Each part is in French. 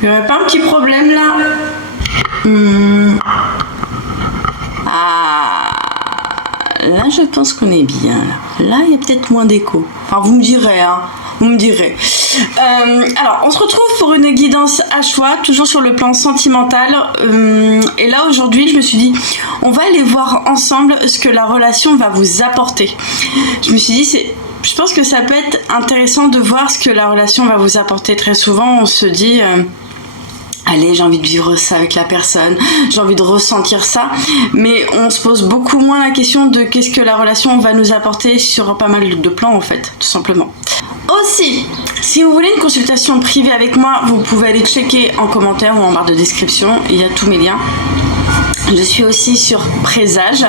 Il n'y aurait pas un petit problème là? Ah, là je pense qu'on est bien. Là il y a peut-être moins d'écho. Enfin vous me direz, hein. Vous me direz. Alors, on se retrouve pour une guidance à choix, toujours sur le plan sentimental. Et là, aujourd'hui, je me suis dit, on va aller voir ensemble ce que la relation va vous apporter. Je me suis dit, je pense que ça peut être intéressant de voir ce que la relation va vous apporter. Très souvent, on se dit... allez, j'ai envie de vivre ça avec la personne, j'ai envie de ressentir ça, mais on se pose beaucoup moins la question de qu'est-ce que la relation va nous apporter sur pas mal de plans en fait, tout simplement. Aussi, si vous voulez une consultation privée avec moi, vous pouvez aller checker en commentaire ou en barre de description, il y a tous mes liens. Je suis aussi sur Présage.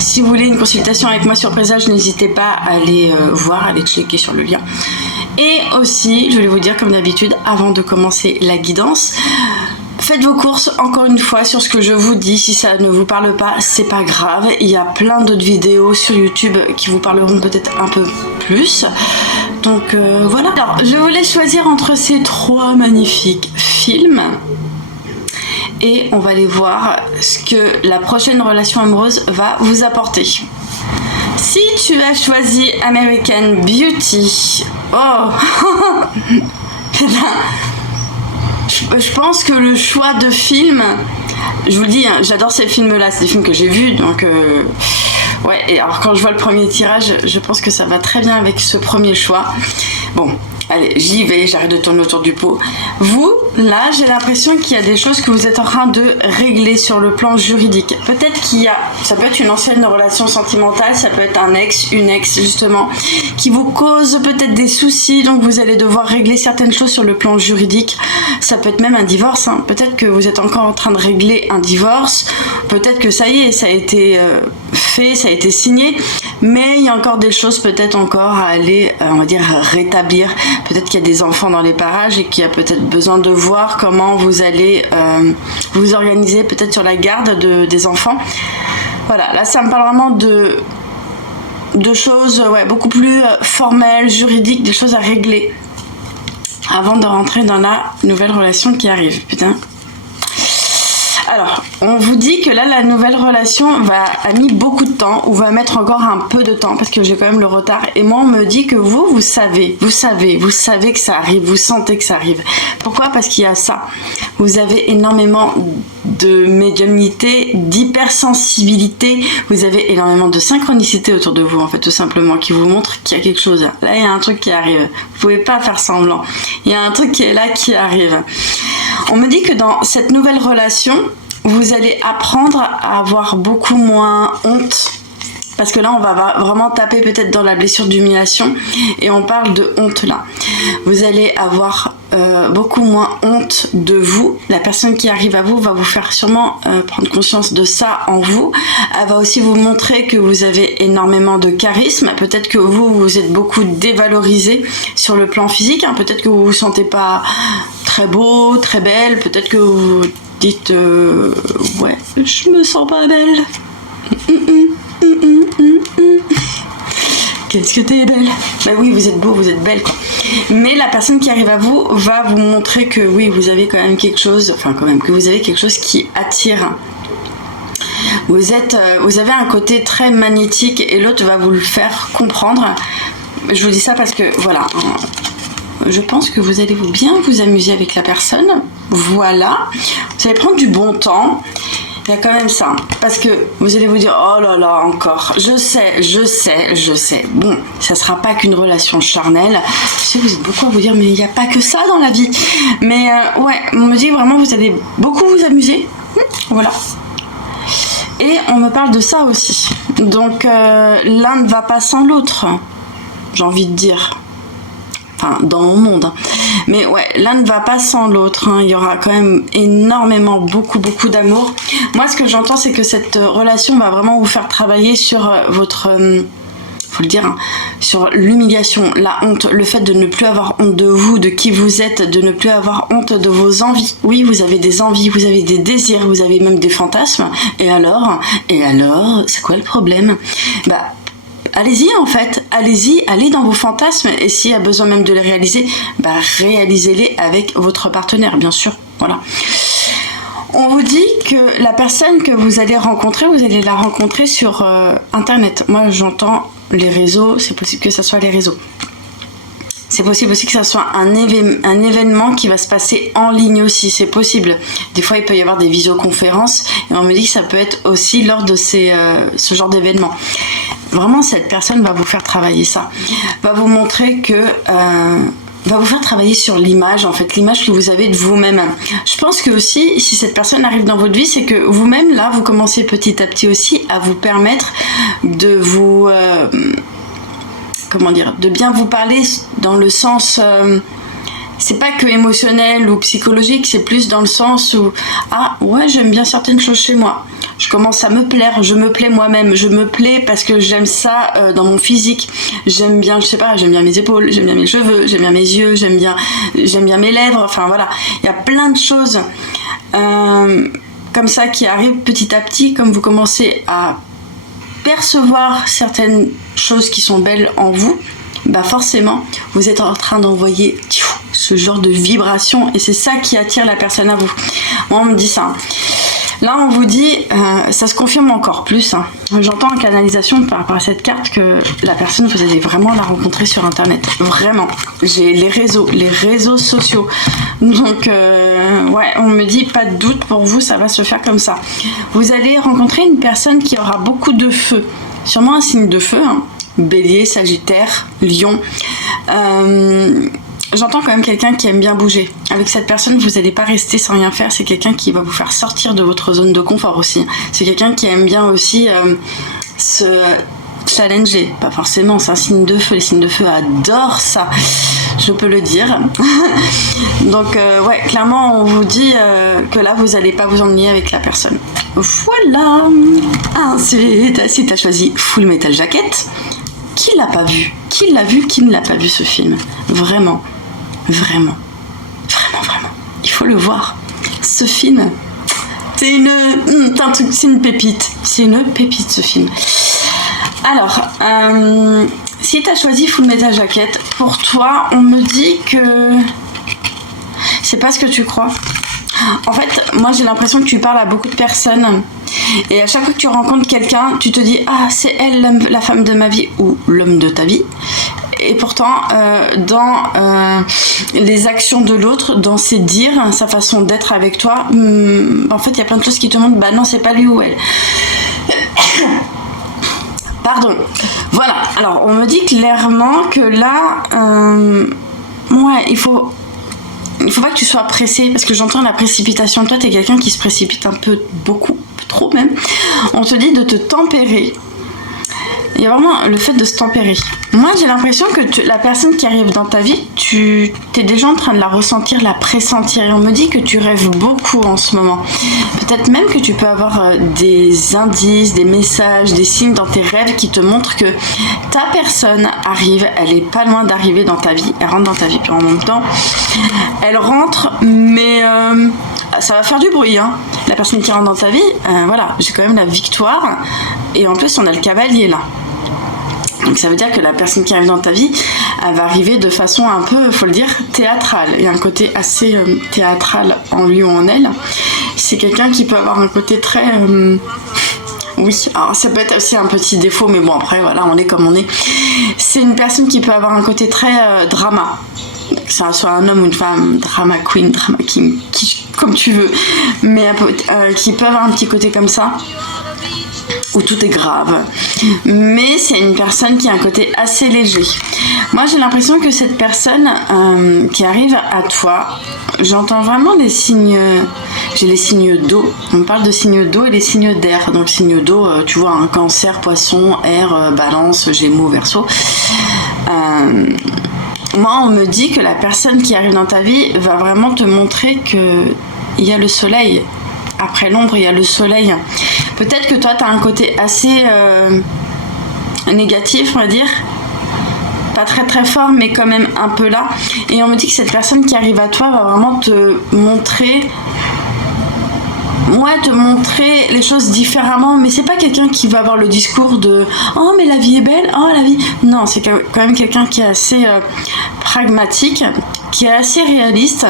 Si vous voulez une consultation avec moi sur Présage, n'hésitez pas à aller voir, à aller checker sur le lien. Et aussi, je voulais vous dire comme d'habitude, avant de commencer la guidance, faites vos courses encore une fois sur ce que je vous dis. Si ça ne vous parle pas, c'est pas grave. Il y a plein d'autres vidéos sur YouTube qui vous parleront peut-être un peu plus. Donc voilà. Alors, je voulais choisir entre ces 3 magnifiques films. Et on va aller voir ce que la prochaine relation amoureuse va vous apporter. Si tu as choisi American Beauty, je pense que le choix de film, je vous le dis, hein, j'adore ces films-là, c'est des films que j'ai vus, donc ouais. Et alors quand je vois le premier tirage, je pense que ça va très bien avec ce premier choix. Bon. Allez, j'y vais, j'arrête de tourner autour du pot. Vous, là, j'ai l'impression qu'il y a des choses que vous êtes en train de régler sur le plan juridique. Peut-être ça peut être une ancienne relation sentimentale, ça peut être un ex, une ex, justement, qui vous cause peut-être des soucis, donc vous allez devoir régler certaines choses sur le plan juridique. Ça peut être même un divorce, hein. Peut-être que vous êtes encore en train de régler un divorce, peut-être que ça y est, ça a été fait, ça a été signé, mais il y a encore des choses peut-être encore à aller, on va dire, rétablir. Peut-être qu'il y a des enfants dans les parages et qu'il y a peut-être besoin de voir comment vous allez vous organiser peut-être sur la garde des enfants. Voilà, là ça me parle vraiment de choses beaucoup plus formelles, juridiques, des choses à régler avant de rentrer dans la nouvelle relation qui arrive. Putain. Alors, on vous dit que là, la nouvelle relation a mis beaucoup de temps, ou va mettre encore un peu de temps, parce que j'ai quand même le retard. Et moi, on me dit que vous savez que ça arrive, vous sentez que ça arrive. Pourquoi? Parce qu'il y a ça. Vous avez énormément de médiumnité, d'hypersensibilité, vous avez énormément de synchronicité autour de vous, en fait, tout simplement, qui vous montre qu'il y a quelque chose. Là, il y a un truc qui arrive. Vous pouvez pas faire semblant. Il y a un truc qui est là, qui arrive. On me dit que dans cette nouvelle relation, vous allez apprendre à avoir beaucoup moins honte. Parce que là, on va vraiment taper peut-être dans la blessure d'humiliation. Et on parle de honte là. Vous allez avoir beaucoup moins honte de vous. La personne qui arrive à vous va vous faire sûrement prendre conscience de ça en vous. Elle va aussi vous montrer que vous avez énormément de charisme. Peut-être que vous êtes beaucoup dévalorisé sur le plan physique. Hein. Peut-être que vous vous sentez pas très beau, très belle. Peut-être que vous dites ouais, je me sens pas belle. Qu'est-ce que t'es belle. Bah oui, vous êtes beau, vous êtes belle quoi. Mais la personne qui arrive à vous va vous montrer que oui, vous avez quand même quelque chose, que vous avez quelque chose qui attire. Vous avez un côté très magnétique et l'autre va vous le faire comprendre. Je vous dis ça parce que voilà, je pense que vous allez bien vous amuser avec la personne. Voilà, vous allez prendre du bon temps. Il y a quand même ça, parce que vous allez vous dire oh là là encore, je sais, bon, ça sera pas qu'une relation charnelle, je sais que vous êtes beaucoup à vous dire mais il n'y a pas que ça dans la vie, mais ouais, on me dit vraiment vous allez beaucoup vous amuser, voilà, et on me parle de ça aussi, donc l'un ne va pas sans l'autre, j'ai envie de dire. Enfin, dans mon monde. Mais ouais, l'un ne va pas sans l'autre. Hein. Il y aura quand même énormément, beaucoup d'amour. Moi, ce que j'entends, c'est que cette relation va vraiment vous faire travailler sur votre... faut le dire, hein, sur l'humiliation, la honte, le fait de ne plus avoir honte de vous, de qui vous êtes, de ne plus avoir honte de vos envies. Oui, vous avez des envies, vous avez des désirs, vous avez même des fantasmes. Et alors, c'est quoi le problème? Bah, allez-y en fait, allez dans vos fantasmes et s'il y a besoin même de les réaliser, bah réalisez-les avec votre partenaire bien sûr. Voilà. On vous dit que la personne que vous allez la rencontrer sur Internet. Moi, j'entends les réseaux, c'est possible que ça soit les réseaux. C'est possible aussi que ça soit un événement qui va se passer en ligne aussi, c'est possible. Des fois, il peut y avoir des visioconférences et on me dit que ça peut être aussi lors de ce genre d'événement. Vraiment, cette personne va vous faire travailler ça. Va vous montrer que... va vous faire travailler sur l'image, en fait, l'image que vous avez de vous-même. Je pense que aussi, si cette personne arrive dans votre vie, c'est que vous-même, là, vous commencez petit à petit aussi à vous permettre de vous... de bien vous parler dans le sens... c'est pas que émotionnel ou psychologique, c'est plus dans le sens où ah ouais, j'aime bien certaines choses chez moi. Je commence à me plaire, je me plais moi-même, je me plais parce que j'aime ça dans mon physique. J'aime bien, je sais pas, j'aime bien mes épaules, j'aime bien mes cheveux, j'aime bien mes yeux, j'aime bien mes lèvres. Enfin voilà, il y a plein de choses comme ça qui arrivent petit à petit, comme vous commencez à percevoir certaines choses qui sont belles en vous. Bah forcément, vous êtes en train d'envoyer ce genre de vibration et c'est ça qui attire la personne à vous. Moi, on me dit ça. Là, on vous dit, ça se confirme encore plus. J'entends en canalisation par rapport à cette carte que la personne, vous allez vraiment la rencontrer sur Internet. Vraiment. J'ai les réseaux sociaux. Donc, ouais, on me dit, pas de doute pour vous, ça va se faire comme ça. Vous allez rencontrer une personne qui aura beaucoup de feu. Sûrement un signe de feu, Bélier, Sagittaire, Lion. J'entends quand même quelqu'un qui aime bien bouger. Avec cette personne, vous n'allez pas rester sans rien faire. C'est quelqu'un qui va vous faire sortir de votre zone de confort aussi. C'est quelqu'un qui aime bien aussi se challenger. Pas forcément, c'est un signe de feu. Les signes de feu adorent ça, je peux le dire. Donc, ouais, clairement, on vous dit que là, vous n'allez pas vous ennuyer avec la personne. Voilà. Ensuite, si tu as choisi Full Metal Jacket, qui l'a pas vu? Qui l'a vu? Qui ne l'a pas vu ce film? Vraiment. Vraiment. Il faut le voir. Ce film, c'est une pépite. C'est une pépite, ce film. Alors, si tu as choisi Full Metal Jacket, pour toi, on me dit que c'est pas ce que tu crois. En fait, moi, j'ai l'impression que tu parles à beaucoup de personnes. Et à chaque fois que tu rencontres quelqu'un, tu te dis « Ah, c'est elle, la femme de ma vie » ou « l'homme de ta vie ». Et pourtant, dans les actions de l'autre, dans ses dires, sa façon d'être avec toi, en fait, il y a plein de choses qui te montrent, bah non, c'est pas lui ou elle. Pardon. Voilà. Alors, on me dit clairement que là, ouais, il faut pas que tu sois pressé, parce que j'entends la précipitation. Toi, t'es quelqu'un qui se précipite un peu, beaucoup, trop même. On te dit de te tempérer. Il y a vraiment le fait de se tempérer. Moi, j'ai l'impression que la personne qui arrive dans ta vie, tu es déjà en train de la ressentir, la pressentir. Et on me dit que tu rêves beaucoup en ce moment. Peut-être même que tu peux avoir des indices, des messages, des signes dans tes rêves qui te montrent que ta personne arrive, elle est pas loin d'arriver dans ta vie. Elle rentre dans ta vie, puis en même temps, elle rentre, mais ça va faire du bruit. La personne qui rentre dans ta vie, voilà, j'ai quand même la victoire. Et en plus, on a le cavalier là. Donc ça veut dire que la personne qui arrive dans ta vie, elle va arriver de façon un peu, faut le dire, théâtrale. Il y a un côté assez théâtral en lui ou en elle. C'est quelqu'un qui peut avoir un côté très... oui, alors ça peut être aussi un petit défaut, mais bon, après, voilà, on est comme on est. C'est une personne qui peut avoir un côté très drama. Que ça soit un homme ou une femme, drama queen, drama king, comme tu veux. Mais qui peut avoir un petit côté comme ça. Où tout est grave, mais c'est une personne qui a un côté assez léger. Moi, j'ai l'impression que cette personne qui arrive à toi, j'entends vraiment des signes, j'ai les signes d'eau, on me parle de signes d'eau et les signes d'air. Donc signes d'eau, tu vois, Cancer, Poisson, Air, Balance, Gémeaux, Verseau. Moi, on me dit que la personne qui arrive dans ta vie va vraiment te montrer qu'il y a le soleil. Après l'ombre, il y a le soleil. Peut-être que toi, tu as un côté assez négatif, on va dire. Pas très très fort, mais quand même un peu là. Et on me dit que cette personne qui arrive à toi va vraiment te montrer te montrer les choses différemment, mais c'est pas quelqu'un qui va avoir le discours de oh mais la vie est belle, oh la vie. Non, c'est quand même quelqu'un qui est assez pragmatique, qui est assez réaliste,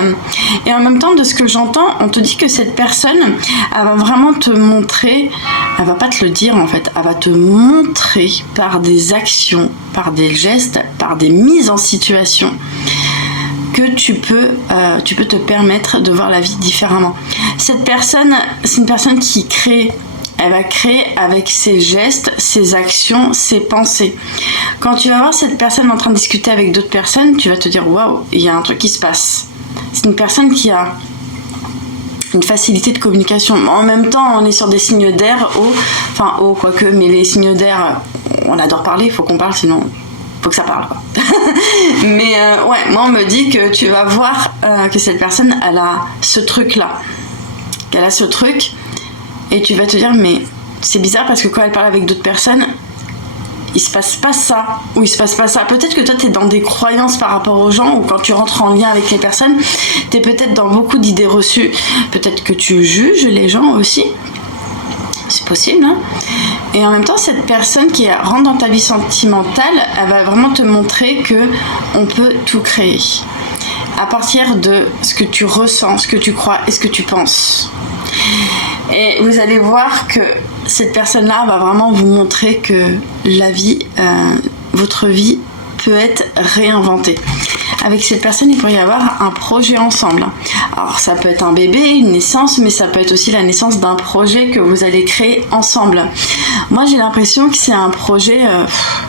et en même temps, de ce que j'entends, on te dit que cette personne, elle va vraiment te montrer, elle va pas te le dire en fait, elle va te montrer par des actions, par des gestes, par des mises en situation, que tu peux te permettre de voir la vie différemment. Cette personne, c'est une personne qui crée. Elle va créer avec ses gestes, ses actions, ses pensées. Quand tu vas voir cette personne en train de discuter avec d'autres personnes, tu vas te dire waouh, il y a un truc qui se passe. C'est une personne qui a une facilité de communication. En même temps, on est sur des signes d'air haut, quoique, mais les signes d'air, on adore parler, il faut qu'on parle, sinon faut que ça parle, quoi. Mais moi on me dit que tu vas voir que cette personne, elle a ce truc-là. Qu'elle a ce truc, et tu vas te dire, mais c'est bizarre parce que quand elle parle avec d'autres personnes, il se passe pas ça, ou il se passe pas ça. Peut-être que toi t'es dans des croyances par rapport aux gens, ou quand tu rentres en lien avec les personnes, t'es peut-être dans beaucoup d'idées reçues. Peut-être que tu juges les gens aussi. C'est possible, hein. Et en même temps, cette personne qui rentre dans ta vie sentimentale, elle va vraiment te montrer que on peut tout créer à partir de ce que tu ressens, ce que tu crois et ce que tu penses. Et vous allez voir que cette personne-là va vraiment vous montrer que la vie, votre vie peut être réinventée. Avec cette personne, il pourrait y avoir un projet ensemble. Alors ça peut être un bébé, une naissance, mais ça peut être aussi la naissance d'un projet que vous allez créer ensemble. Moi j'ai l'impression que c'est un projet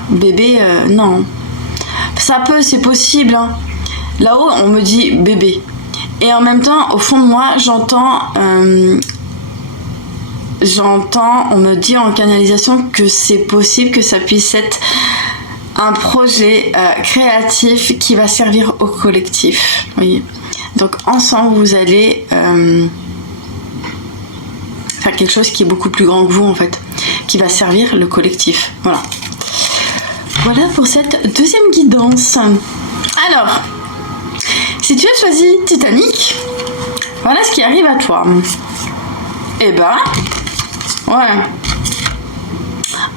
bébé, non. Ça peut, c'est possible, hein. Là-haut on me dit bébé. Et en même temps, au fond de moi, j'entends, on me dit en canalisation que c'est possible que ça puisse être un projet créatif qui va servir au collectif. Oui. Donc ensemble, vous allez faire quelque chose qui est beaucoup plus grand que vous en fait, qui va servir le collectif. Voilà. Voilà pour cette deuxième guidance. Alors, si tu as choisi Titanic, voilà ce qui arrive à toi. Eh ben, ouais.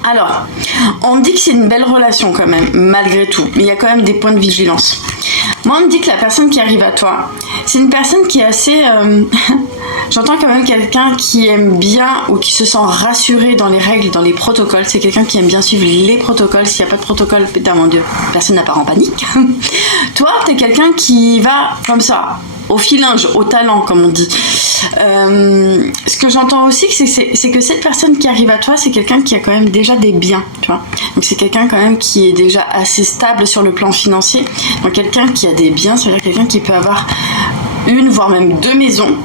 Alors, on me dit que c'est une belle relation quand même, malgré tout. Mais il y a quand même des points de vigilance. Moi, on me dit que la personne qui arrive à toi, c'est une personne qui est assez... J'entends quand même quelqu'un qui aime bien ou qui se sent rassuré dans les règles, dans les protocoles. C'est quelqu'un qui aime bien suivre les protocoles. S'il n'y a pas de protocole, putain mon Dieu, personne n'a pas en panique. Toi, t'es quelqu'un qui va comme ça, au filinge, au talent, comme on dit. Ce que j'entends aussi, c'est que cette personne qui arrive à toi, c'est quelqu'un qui a quand même déjà des biens, tu vois. Donc c'est quelqu'un quand même qui est déjà assez stable sur le plan financier. Donc quelqu'un qui a des biens, ça veut dire quelqu'un qui peut avoir une, voire même deux maisons.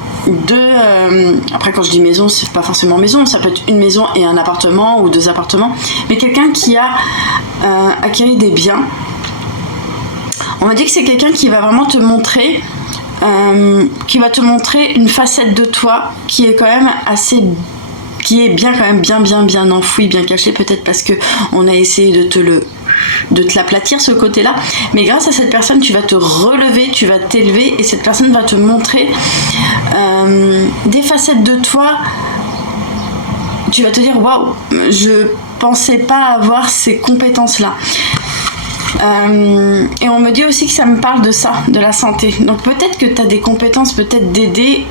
Après quand je dis maison, c'est pas forcément maison, ça peut être une maison et un appartement ou deux appartements. Mais quelqu'un qui a acquis des biens. On m'a dit que c'est quelqu'un qui va vraiment te montrer... qui va te montrer une facette de toi qui est quand même assez, qui est bien quand même bien enfouie, bien cachée, peut-être parce que on a essayé de te l'aplatir ce côté-là, mais grâce à cette personne tu vas te relever, tu vas t'élever et cette personne va te montrer des facettes de toi. Tu vas te dire waouh, je pensais pas avoir ces compétences-là. Et on me dit aussi que ça me parle de ça, de la santé. Donc peut-être que tu as des compétences, peut-être d'aider,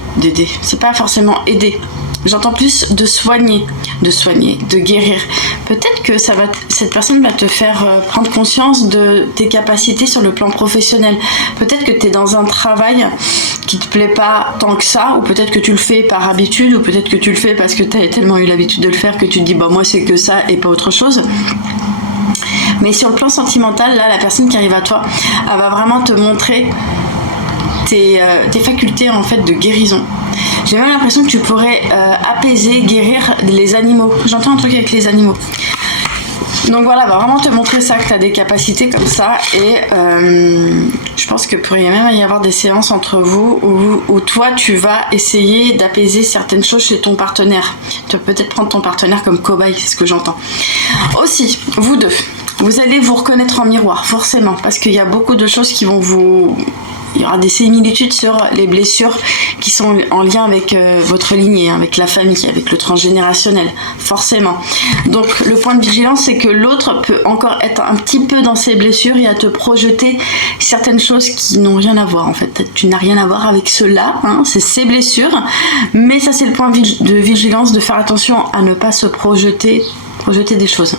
c'est pas forcément aider. J'entends plus de soigner, de guérir. Peut-être que cette personne va te faire prendre conscience de tes capacités sur le plan professionnel. Peut-être que tu es dans un travail qui te plaît pas tant que ça, ou peut-être que tu le fais par habitude, ou peut-être que tu le fais parce que tu as tellement eu l'habitude de le faire que tu te dis bah moi c'est que ça et pas autre chose. Mais sur le plan sentimental, là, la personne qui arrive à toi, elle va vraiment te montrer tes facultés en fait de guérison. J'ai même l'impression que tu pourrais apaiser, guérir les animaux. J'entends un truc avec les animaux. Donc voilà, elle va vraiment te montrer ça, que tu as des capacités comme ça. Et je pense que pourrait même y avoir des séances entre vous où toi, tu vas essayer d'apaiser certaines choses chez ton partenaire. Tu vas peut-être prendre ton partenaire comme cobaye, c'est ce que j'entends. Aussi, vous deux. Vous allez vous reconnaître en miroir, forcément, parce qu'il y a beaucoup de choses qui vont vous il y aura des similitudes sur les blessures qui sont en lien avec votre lignée, avec la famille, avec le transgénérationnel, forcément. Donc le point de vigilance, c'est que l'autre peut encore être un petit peu dans ses blessures et à te projeter certaines choses qui n'ont rien à voir en fait. Tu n'as rien à voir avec cela, hein, c'est ses blessures, mais ça c'est le point de vigilance, de faire attention à ne pas se projeter des choses.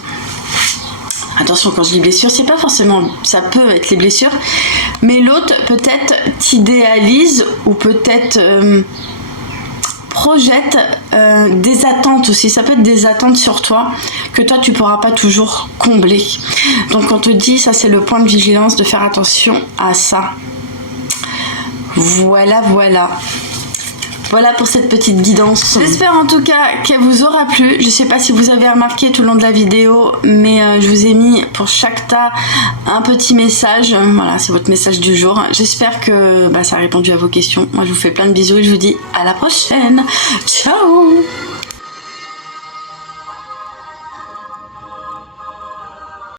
Attention, quand je dis blessure, c'est pas forcément, ça peut être les blessures, mais l'autre peut-être t'idéalise ou peut-être projette des attentes aussi. Ça peut être des attentes sur toi que toi tu pourras pas toujours combler. Donc on te dit, ça c'est le point de vigilance, de faire attention à ça. Voilà. Voilà pour cette petite guidance. J'espère en tout cas qu'elle vous aura plu. Je sais pas si vous avez remarqué tout le long de la vidéo, mais je vous ai mis pour chaque tas un petit message. Voilà, c'est votre message du jour. J'espère que ça a répondu à vos questions. Moi, je vous fais plein de bisous et je vous dis à la prochaine. Ciao!